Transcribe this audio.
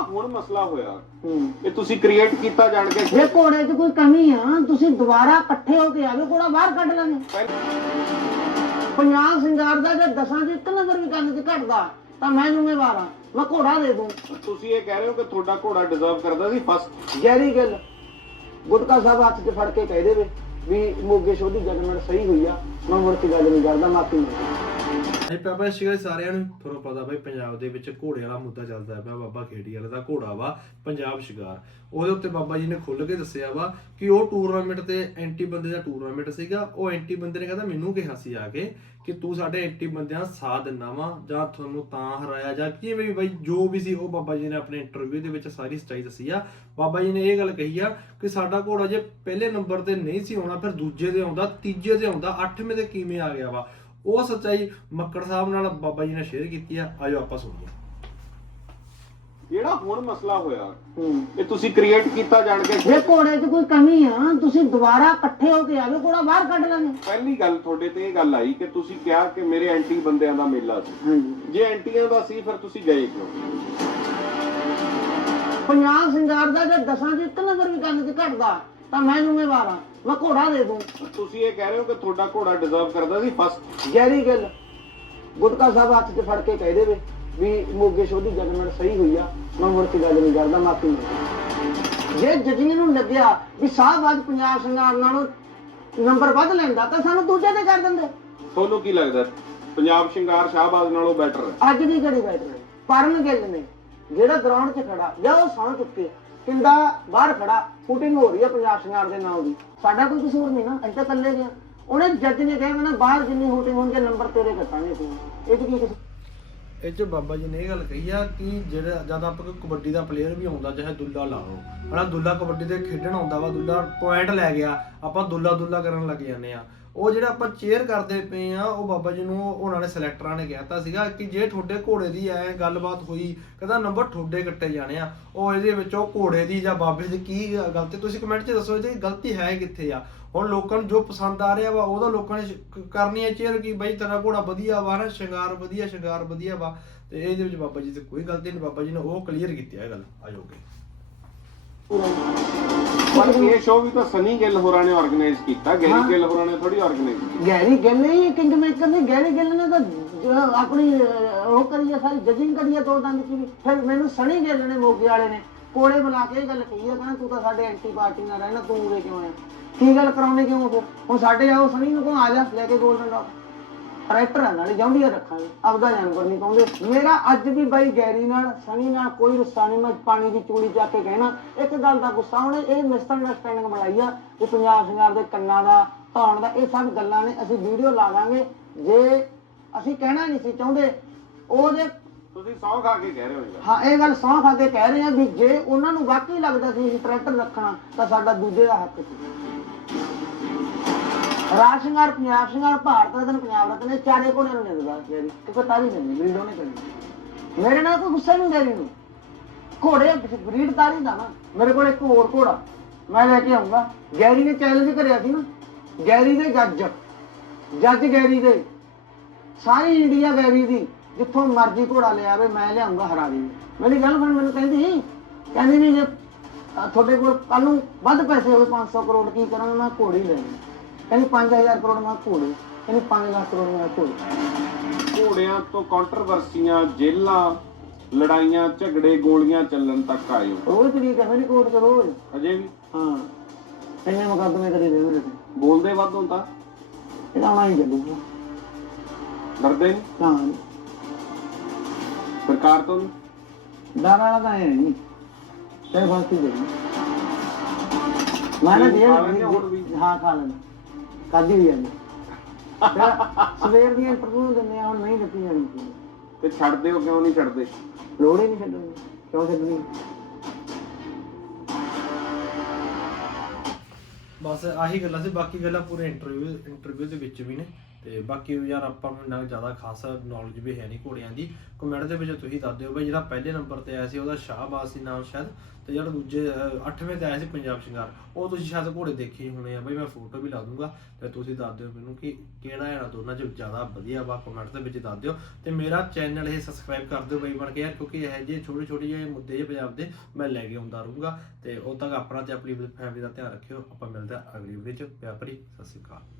ਜਿਹੜਾ ਹੁਣ ਮਸਲਾ ਹੋਇਆ। ਹੂੰ। ਇਹ ਤੁਸੀਂ ਕ੍ਰੀਏਟ ਕੀਤਾ ਜਾਣ ਕੇ ਜੇ ਘੋੜੇ 'ਚ ਕੋਈ ਕਮੀ ਆ ਤੁਸੀਂ ਦੁਬਾਰਾ ਇਕੱਠੇ ਹੋ ਕੇ ਆਵੇ ਘੋੜਾ ਬਾਹਰ ਕੱਢ ਲਾਂਗੇ। ਪੰਜਾਬ ਸਿੰਗਾਰ ਦਾ ਜੇ ਦਸਾਂ ਚ ਇੱਕ ਨੰਬਰ ਵੀ ਕੰਨ 'ਚ ਘਟਦਾ ਤਾਂ ਮੈਂ ਜ਼ਿੰਮੇਵਾਰ ਆ। ਮੈਂ ਘੋੜਾ ਦੇ ਦੂੰ। ਤੁਸੀਂ ਇਹ ਕਹਿ ਰਹੇ ਹੋ ਕਿ ਤੁਹਾਡਾ ਘੋੜਾ ਡਿਜ਼ਰਵ ਕਰਦਾ ਸੀ ਫਸਟ ਗੈਰੀ ਗੱਲ। ਗੁਟਕਾ ਸਾਹਿਬ ਹੱਥ 'ਚ ਫੜ ਕੇ ਕਹਿ ਦੇਵੇ ਵੀ ਮੋਗੇ ਦੀ ਜਜਮੈਂਟ ਸਹੀ ਹੋਈ ਆ ਮੈਂ ਮੁੜ ਕੇ ਗੱਲ ਨਹੀਂ ਕਰਦਾ ਮਾਫੀ ਮੰਗਦਾ। ਇਹ ਪਾਪਾ ਸ਼ਿਕਰ ਸਾਰਿਆਂ ਨੂੰ। ਤੁਹਾਨੂੰ ਪਤਾ ਬਈ ਪੰਜਾਬ ਦੇ ਵਿੱਚ ਘੋੜੇ ਵਾਲਾ ਮੁੱਦਾ ਚੱਲਦਾ ਪਿਆ ਬਾਬਾ ਖੇੜੀ ਵਾਲੇ ਦਾ ਘੋੜਾ ਵਾ, ਪੰਜਾਬ ਸ਼ਿਕਾਰ ਉਹਦੇ ਉੱਤੇ ਬਾਬਾ ਜੀ ਨੇ ਖੁੱਲ ਕੇ ਦੱਸਿਆ ਵਾ ਕਿ ਉਹ ਟੂਰਨਾਮੈਂਟ ਤੇ ਐਂਟੀ ਬੰਦੇ ਦਾ ਟੂਰਨਾਮੈਂਟ ਸੀਗਾ। ਉਹ ਐਂਟੀ ਬੰਦੇ ਨੇ ਕਹਿੰਦਾ, ਮੈਨੂੰ ਕਿਹਾ ਸੀ ਆ ਕੇ ਕਿ ਤੂੰ ਸਾਡੇ ਐਂਟੀ ਬੰਦਿਆਂ ਦਾ ਸਾਥ ਦਿੰਦਾ ਵਾ ਜਾਂ ਤੁਹਾਨੂੰ ਤਾਂ ਹਰਾਇਆ ਜਾਂ ਕਿਵੇਂ ਵੀ ਬਈ ਜੋ ਵੀ ਸੀ ਉਹ ਬਾਬਾ ਜੀ ਨੇ ਆਪਣੇ ਇੰਟਰਵਿਊ ਦੇ ਵਿੱਚ ਸਾਰੀ ਸਚਾਈ ਦੱਸੀ ਆ। ਬਾਬਾ ਜੀ ਨੇ ਇਹ ਗੱਲ ਕਹੀ ਆ ਕਿ ਸਾਡਾ ਘੋੜਾ ਜੇ ਪਹਿਲੇ ਨੰਬਰ ਤੇ ਨਹੀਂ ਸੀ ਆਉਣਾ, ਫਿਰ ਦੂਜੇ ਤੇ ਆਉਂਦਾ, ਤੀਜੇ ਤੇ ਆਉਂਦਾ, ਅੱਠਵੇਂ ਤੇ ਕਿਵੇਂ ਆ ਗਿਆ ਵਾ? ਉਹ ਸੱਚਾਈ ਮੱਕੜ ਸਾਹਿਬ ਨਾਲ ਬਾਬਾ ਜੀ ਨੇ ਸ਼ੇਅਰ ਕੀਤੀ ਆ ਆਜੋ ਆਪਾਂ ਸੁਣੀਏ। ਜਿਹੜਾ ਹੁਣ ਮਸਲਾ ਹੋਇਆ ਇਹ ਤੁਸੀਂ ਕ੍ਰੀਏਟ ਕੀਤਾ ਜਾਣ ਕੇ ਜੇ ਘੋੜੇ 'ਚ ਕੋਈ ਕਮੀ ਆ ਤੁਸੀਂ ਦੁਬਾਰਾ ਇਕੱਠੇ ਹੋ ਕੇ ਆਵੇ ਘੋੜਾ ਬਾਹਰ ਕੱਢ ਲਾਂਗੇ। ਪਹਿਲੀ ਗੱਲ ਤੁਹਾਡੇ ਤੇ ਇਹ ਗੱਲ ਆਈ ਕਿ ਤੁਸੀਂ ਕਿਹਾ ਕਿ ਮੇਰੇ ਐਂਟੀ ਬੰਦਿਆਂ ਦਾ ਮੇਲਾ ਸੀ। ਜੇ ਐਂਟੀਆਂ ਦਾ ਸੀ ਫਿਰ ਤੁਸੀਂ ਗਏ ਕਿਉਂ? ਪੰਜਾਬ ਸਿੰਗਾਰ ਦਾ ਜੇ ਦਸਾਂ ਚ ਇੱਕ ਨੰਬਰ ਵੀ ਕੰਨ 'ਚ ਘਟਦਾ ਤਾਂ ਮੈਂ ਜ਼ਿੰਮੇਵਾਰ ਆ ਮੈਂ ਘੋੜਾ ਦੇ ਦੂੰ। ਤੁਸੀਂ ਇਹ ਕਹਿ ਰਹੇ ਹੋ ਕਿ ਤੁਹਾਡਾ ਘੋੜਾ ਡਿਜ਼ਰਵ ਕਰਦਾ ਸੀ ਫਸਟ ਗੈਰੀ ਗੱਲ। ਗੁਟਕਾ ਸਾਹਿਬ ਹੱਥ 'ਚ ਫੜ ਕੇ ਕਹਿ ਦੇਵੇ ਵੀ ਮੋਗੇ ਦੀ ਜਜਮੈਂਟ ਸਹੀ ਹੋਈ ਆ ਮੈਂ ਮੁੜ ਕੇ ਗੱਲ ਨਹੀਂ ਕਰਦਾ ਮਾਫੀ ਮੰਗਦਾ। ਜੇ ਜੱਜੀ ਨੂੰ ਲੱਗਿਆ ਵੀ ਸਾਹਿਬ ਅੱਜ ਪੰਜਾਬ ਸੰਗਾਰ ਨਾਲੋਂ ਨੰਬਰ ਵੱਧ ਲੈਂਦਾ ਤਾਂ ਸਾਨੂੰ ਦੂਜੇ ਤੇ ਕਰ ਦਿੰਦੇ। ਤੁਹਾਨੂੰ ਕੀ ਲੱਗਦਾ? ਪੰਜਾਬ ਸ਼ਿੰਗਾਰ ਸ਼ਾਹਬਾਜ਼ ਨਾਲੋਂ ਬੈਟਰ ਹੈ। ਅੱਜ ਦੀ ਘੜੀ ਬੈਠ ਰਹੇ ਪਰਨ ਗਿੱਲ ਨੇ। ਜਿਹੜਾ ਗਰਾਊਂਡ 'ਚ ਖੜਾ, ਜਾਂ ਉਹ ਸੌਂ ਚੁੱਕੇ ਕਿੰਦਾ ਬਾਹਰ ਖੜਾ ਸ਼ੂਟਿੰਗ ਹੋ ਰਹੀ ਹੈ ਪੰਜਾਬ ਸੰਗਾਰ ਦੇ ਨਾਮ ਦੀ। ਸਾਡਾ ਕੋਈ ਕਸੂਰ ਨਹੀਂ ਨਾ, ਅਸੀਂ ਤਾਂ ਇਕੱਲੇ ਗਏ ਉਹਨੇ ਜੱਜ ਨੇ ਕਿਹਾ, ਮੈਂ ਬਾਹਰ ਜਿੰਨੀ ਸ਼ੂਟਿੰਗ ਹੋਣਗੇ ਨੰਬਰ ਤੇਰੇ ਕੱਟਾਂਗੇ ਤੂੰ। ਇਹ 'ਚ ਕੀ ਕਸੂਰ? ਇਹ ਚ ਬਾਬਾ ਜੀ ਨੇ ਇਹ ਗੱਲ ਕਹੀ ਆ ਕਿ ਜਿਹੜਾ ਜਦ ਆਪਾਂ ਕੋਈ ਕਬੱਡੀ ਦਾ ਪਲੇਅਰ ਵੀ ਆਉਂਦਾ, ਚਾਹੇ ਦੁੱਲਾ ਲਾ ਲਓ, ਹਨਾ, ਦੁੱਲਾ ਕਬੱਡੀ ਦੇ ਖੇਡਣ ਆਉਂਦਾ ਵਾ, ਦੁੱਲਾ ਪੁਆਇੰਟ ਲੈ ਗਿਆ, ਆਪਾਂ ਦੁੱਲਾ ਦੁੱਲਾ ਕਰਨ ਲੱਗ ਜਾਂਦੇ ਆ। ਉਹ ਜਿਹੜਾ ਆਪਾਂ ਚੇਅਰ ਕਰਦੇ ਪਏ ਆ, ਉਹ ਬਾਬਾ ਜੀ ਨੂੰ ਉਹਨਾਂ ਨੇ ਸਿਲੈਕਟਰਾਂ ਨੇ ਕਹਿਤਾ ਸੀਗਾ ਕਿ ਜੇ ਤੁਹਾਡੇ ਘੋੜੇ ਦੀ ਐ ਗੱਲਬਾਤ ਹੋਈ, ਕਹਿੰਦਾ ਨੰਬਰ ਤੁਹਾਡੇ ਕੱਟੇ ਜਾਣੇ ਆ। ਉਹ ਇਹਦੇ ਵਿੱਚੋਂ ਘੋੜੇ ਦੀ ਜਾਂ ਬਾਬੇ ਦੀ ਕੀ ਗਲਤੀ, ਤੁਸੀਂ ਕਮੈਂਟ 'ਚ ਦੱਸੋ ਇਹਦੀ ਗਲਤੀ ਹੈ ਕਿੱਥੇ ਆ? ਹੁਣ ਲੋਕਾਂ ਨੂੰ ਜੋ ਪਸੰਦ ਆ ਰਿਹਾ ਵਾ, ਉਹਦਾ ਲੋਕਾਂ ਨੇ ਕਰਨੀ ਹੈ ਚੇਅਰ ਕਿ ਬਈ ਤੇਰਾ ਘੋੜਾ ਵਧੀਆ ਵਾ ਨਾ, ਸ਼ਿੰਗਾਰ ਵਧੀਆ ਸ਼ਿੰਗਾਰ ਵਧੀਆ ਵਾ। ਤੇ ਇਹਦੇ ਵਿੱਚ ਬਾਬਾ ਜੀ ਤੇ ਕੋਈ ਗਲਤੀ ਨਹੀਂ, ਬਾਬਾ ਜੀ ਨੇ ਉਹ ਕਲੀਅਰ ਕੀਤੀ ਆ ਇਹ ਗੱਲ। ਆਜੋਗੇ ਪਰ ਇਹ ਸ਼ੋਅ ਵੀ ਤਾਂ ਸਨੀ ਗਿੱਲ ਹੋਰਾਂ ਨੇ ਆਰਗੇਨਾਈਜ਼ ਕੀਤਾ ਹਾਂ। ਗੈਰੀ ਗਿੱਲ ਹੋਰਾਂ ਨੇ ਥੋੜੀ ਆਰਗੇਨਾਈਜ਼ ਕੀਤਾ। ਗੈਰੀ ਗਿੱਲ ਨਹੀਂ ਕਿੰਗ ਮੇਕਰ ਨੇ ਗੈਰੀ ਗਿੱਲ ਨੇ ਤਾਂ ਜੋ ਆਪਣੀ ਅਹ, ਉਹ ਕਰੀ ਆ ਸਾਰੀ ਜਜਿੰਗ ਕਰੀ ਆ ਦੋ ਦੰਦ ਕੀ ਵੀ। ਫਿਰ ਮੈਨੂੰ ਸਣੀ ਗਿੱਲ ਨੇ ਮੋਗੇ ਵਾਲੇ ਨੇ ਕੋਲੇ ਬੁਲਾ ਕੇ ਇਹ ਗੱਲ ਕਹੀ ਆ ਕਹਿੰਦਾ ਤੂੰ ਤਾਂ ਸਾਡੇ ਐਂਟੀ ਪਾਰਟੀ ਨਾਲ ਰਹਿਣਾ ਤੂੰ ਉਰੇ ਕਿਉਂ ਆਇਆ? ਕੀ ਗੱਲ ਕਰਾਉਣੀ ਕਿਉਂ ਫਿਰ ਹੁਣ ਸਾਡੇ ਆਓ ਸਣੀ ਨੂੰ ਕੋ ਆ ਜਾ ਲੈ ਕੇ ਗੋਲਡਨ ਡਾਕ ਟਰੈਕਟਰ ਆ ਨਾਲੇ ਜੌਂਡੀਆ ਰੱਖਾਂਗੇ ਆਪਦਾ ਜਾਨਵਰ ਨਹੀਂ ਪਾਉਂਦੇ। ਮੇਰਾ ਅੱਜ ਵੀ ਬਾਈ ਗੈਰੀ ਨਾਲ ਸਣੀ ਨਾਲ ਕੋਈ ਗੁੱਸਾ ਨਹੀਂ ਮੈਂ ਪਾਣੀ ਦੀ ਚੂੜੀ ਚੱਕ ਕੇ ਕਹਿਣਾ। ਇੱਕ ਗੱਲ ਦਾ ਗੁੱਸਾ ਉਹਨੇ ਇਹ ਮਿਸਅੰਡਰਸਟੈਂਡਿੰਗ ਬਣਾਈ ਆ ਕਿ ਪੰਜਾਬ ਸਿੰਘਾਰ ਦੇ ਕੰਨਾਂ ਦਾ ਧੌਣ ਦਾ ਇਹ ਸਭ ਗੱਲਾਂ ਨੇ ਅਸੀਂ ਵੀਡੀਓ ਲਾ ਦਾਂਗੇ। ਜੇ ਅਸੀਂ ਕਹਿਣਾ ਨਹੀਂ ਸੀ ਚਾਹੁੰਦੇ ਉਹਦੇ ਤੁਸੀਂ ਸੌ ਖਾ ਕੇ ਕਹਿ ਰਹੇ ਹੋ। ਹਾਂ ਇਹ ਗੱਲ ਸੌਂ ਖਾ ਕੇ ਕਹਿ ਰਹੇ ਆ ਵੀ ਜੇ ਉਹਨਾਂ ਨੂੰ ਵਾਕਈ ਲੱਗਦਾ ਸੀ ਅਸੀਂ ਟਰੈਕਟਰ ਰੱਖਣਾ ਤਾਂ ਸਾਡਾ ਦੂਜੇ ਦਾ ਹੱਕ ਸੀ। ਰਾਜ ਸਿੰਘਾਰ ਪੰਜਾਬ ਸਿੰਘਾਰ ਭਾਰਤ ਰਤਨ, ਪੰਜਾਬ ਰਤਨ ਇਹ ਚਾਰੇ ਕੋਨੇ ਨੂੰ ਦਿੰਦਾ ਯਾਰੀ ਕਿਉਂਕਿ ਤਾਰੀ ਨਹੀਂ ਬਰੀਡੋਂ ਨੇ ਕਰਨੀ। ਮੇਰੇ ਨਾਲ ਕੋਈ ਗੁੱਸਾ ਨਹੀਂ ਗੈਰੀ ਨੂੰ ਘੋੜੇ ਬਰੀਡ ਤਾਰੀ ਦਾ ਨਾ, ਮੇਰੇ ਕੋਲ ਇੱਕ ਹੋਰ ਘੋੜਾ। ਮੈਂ ਲੈ ਕੇ ਆਉਂਗਾ। ਗੈਰੀ ਨੇ ਚੈਲੰਜ ਕਰਿਆ ਸੀ ਨਾ। ਗੈਰੀ ਦੇ ਜੱਜ ਜੱਜ ਗੈਰੀ ਦੇ। ਸਾਰੀ ਇੰਡੀਆ ਗੈਰੀ ਦੀ, ਜਿੱਥੋਂ ਮਰਜ਼ੀ ਘੋੜਾ ਲੈ ਆਵੇ, ਮੈਂ ਲਿਆਉਂਗਾ ਹਰਾਵੀ ਮੇਰੀ ਗਰਲਫ੍ਰੈਂਡ ਮੈਨੂੰ ਕਹਿੰਦੀ ਕਹਿੰਦੀ ਵੀ ਜੇ ਤੁਹਾਡੇ ਕੋਲ ਕੱਲ ਨੂੰ ਵੱਧ ਪੈਸੇ ਹੋਵੇ 500 ਕਰੋੜ, ਕੀ ਕਰਾਂਗਾ ਮੈਂ ਘੋੜੀ ਲੈਣੀ। ਕਹਿੰਦੀ 5000 ਕਰੋੜ ਮੈਂ ਘੋੜੇ ਕਹਿੰਦੀ 5 ਲੱਖ ਕਰੋੜ ਮੈਂ ਘੋੜੇ ਘੋੜਿਆਂ ਤੋਂ ਕੰਟਰੋਵਰਸੀਆਂ ਜੇਲਾਂ ਲੜਾਈਆਂ ਝਗੜੇ ਗੋਲੀਆਂ ਚੱਲਣ ਤੱਕ ਆਏ ਹੋ ਰੋਜ਼ ਦੀ ਕਹਿੰਦੇ ਨਹੀਂ ਕੋਰਟ ਚ ਰੋਜ਼। ਅਜੇ ਵੀ? ਹਾਂ। ਇੰਨੇ ਮੁਕੱਦਮੇ ਕਰੀ ਦੇ ਤੇ ਬੋਲਦੇ ਵੱਧ ਹੁੰਦਾ? ਇਹਦਾ ਆਉਣਾ ਹੀ ਚੱਲੂਗਾ ਡਰਦੇ ਨਹੀਂ? ਹਾਂ। ਸਰਕਾਰ ਤੋਂ ਨਹੀਂ ਡਰ ਵਾਲਾ ਤਾਂ ਹੈ ਨਹੀਂ। ਤੇ ਫਾਂਸੀ ਦੇ ਮੈਂ ਨਾ? ਦੇ ਹਾਂ ਖਾ ਲੈਂਦਾ ਕਾਦੀ ਵੀ ਜਾਂਦੀ ਸਵੇਰ ਦੀਆਂ ਇੰਟਰਵਿਊ ਦਿੰਦੇ ਆ ਹੁਣ ਨਹੀਂ ਦਿੱਤੀ ਜਾਣੀ। ਸੀ। ਤੇ ਛੱਡਦੇ ਹੋ ਕਿਉਂ ਨਹੀਂ ਛੱਡਦੇ? ਲੋੜ ਹੀ ਨਹੀਂ ਛੱਡਣੀ ਕਿਉਂ ਛੱਡਣੀ? ਬਸ ਆਹੀ ਗੱਲਾਂ ਸੀ ਬਾਕੀ ਗੱਲਾਂ ਪੂਰੇ ਇੰਟਰਵਿਊ ਇੰਟਰਵਿਊ ਦੇ ਵਿੱਚ ਵੀ ਨੇ। ਤੇ ਬਾਕੀ ਯਾਰ ਆਪਾਂ ਨੂੰ ਇੰਨਾ ਜ਼ਿਆਦਾ ਖਾਸ ਨੌਲੇਜ ਵੀ ਹੈ ਨਹੀਂ ਘੋੜਿਆਂ ਦੀ। ਕਮੈਂਟ ਦੇ ਵਿੱਚ ਤੁਸੀਂ ਦੱਸ ਦਿਓ ਬਈ ਜਿਹੜਾ ਪਹਿਲੇ ਨੰਬਰ ਤੇ ਆਇਆ ਸੀ ਉਹਦਾ ਸ਼ਾਹਬਾਜ਼ ਸੀ ਨਾਮ ਸ਼ਾਇਦ ਤੇ ਜਿਹੜਾ ਦੂਜੇ 8ਵੇਂ ਤੇ ਆਇਆ ਸੀ ਪੰਜਾਬ ਸ਼ਿੰਗਾਰ, ਉਹ ਤੁਸੀਂ ਸ਼ਾਇਦ ਘੋੜੇ ਦੇਖੇ ਹੋਣੇ ਆ ਬਈ ਮੈਂ ਫੋਟੋ ਵੀ ਲਾ ਦੂੰਗਾ ਤੇ ਤੁਸੀਂ ਦੱਸ ਦਿਓ ਮੈਨੂੰ ਕਿ ਕਿਹੜਾ ਇਹਨਾਂ ਦੋਨਾਂ ਚ ਜ਼ਿਆਦਾ ਵਧੀਆ ਵਾ। ਕਮੈਂਟ ਦੇ ਵਿੱਚ ਦੱਸ ਦਿਓ ਤੇ ਮੇਰਾ ਚੈਨਲ ਇਹ ਸਬਸਕ੍ਰਾਈਬ ਕਰ ਦਿਓ ਬਈ ਬਣ ਕੇ ਯਾਰ, ਕਿਉਂਕਿ ਇਹ ਜਿਹੇ ਛੋਟੇ ਛੋਟੇ ਜਿਹੇ ਮੁੱਦੇ ਜਿਹੇ ਪੰਜਾਬ ਦੇ ਮੈਂ ਲੈ ਕੇ ਆਉਂਦਾ ਰਹੂੰਗਾ ਤੇ ਉਦੋਂ ਤੱਕ ਆਪਣਾ ਤੇ ਆਪਣੀ ਫੈਮਿਲੀ ਦਾ ਧਿਆਨ ਰੱਖਿਓ। ਆਪਾਂ ਮਿਲਦੇ ਹਾਂ ਅਗਲੀ ਵੀਡੀਓ ਚ। ਪਿਆਰ ਭਰੀ, ਸਤਿ ਸ਼੍ਰੀ ਅਕਾਲ।